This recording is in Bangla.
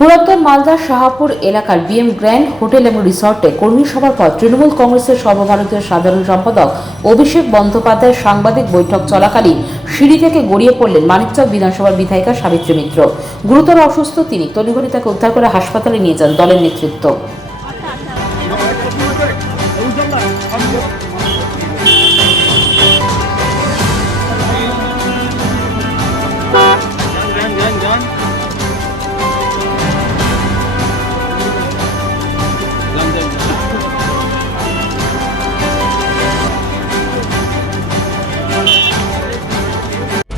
পুরাতন মালদার শাহাপুর এলাকার বিএম গ্র্যান্ড হোটেল এবং রিসর্টে কর্মী সভার পর তৃণমূল কংগ্রেসের সর্বভারতীয় সাধারণ সম্পাদক অভিষেক বন্দ্যোপাধ্যায়ের সাংবাদিক বৈঠক চলাকালীন সিঁড়ি থেকে গড়িয়ে পড়লেন মানিকচক বিধানসভার বিধায়িকা সাবিত্রী মিত্র। গুরুতর অসুস্থ তিনি তড়িঘড়ি তাকে উদ্ধার করে হাসপাতালে নিয়ে যান দলের নেতৃত্ব।